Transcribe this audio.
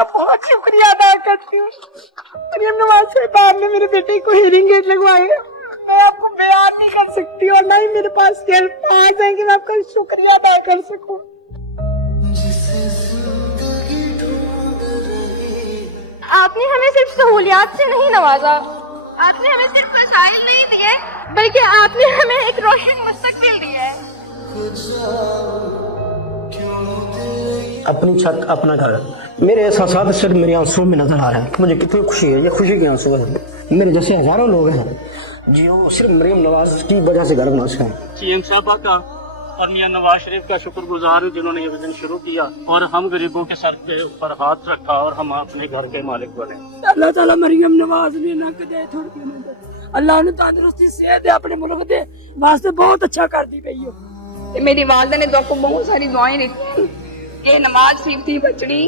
आपका बहुत शुक्रिया अदा करती हूँ। मरियम नवाज साहब ने मेरे बेटे को हियरिंग एड लगवाए, मैं आपको बयान नहीं कर सकती और ना ही मेरे पास अल्फाज हैं कि मैं आपका शुक्रिया अदा कर सकूं। आपने हमें सिर्फ सहूलियात से नहीं नवाजा, आपने हमें सिर्फ वसाइल नहीं दिए, बल्कि आपने हमें एक रोशन मुस्तकबिल दिया है। अपनी छत अपना घर, मेरे एहसास सिर्फ मेरे आंसुओं में नजर आ रहा है। मुझे कितनी खुशी है, ये खुशी के आंसू है। मेरे जैसे हजारों लोग हैं जो सिर्फ मरियम नवाज की वजह से घर बना सके। सीएम साहबा का और मियां नवाज शरीफ का शुक्रगुजार हूं जिन्होंने ये विजन शुरू किया और हम गरीबों के सर के ऊपर हाथ रखा और हम अपने घर के मालिक बने। अल्लाह ताला मरियम नवाज ने ना कदे छोड़ के अल्लाह ने तंदुरुस्ती सेहत दे अपने मुल्क दे वास्ते बहुत अच्छा कर दी गई हो। मेरी वालदा ने दुआ को बहुत सारी दुआएं दी कि नमाज सीखती बचड़ी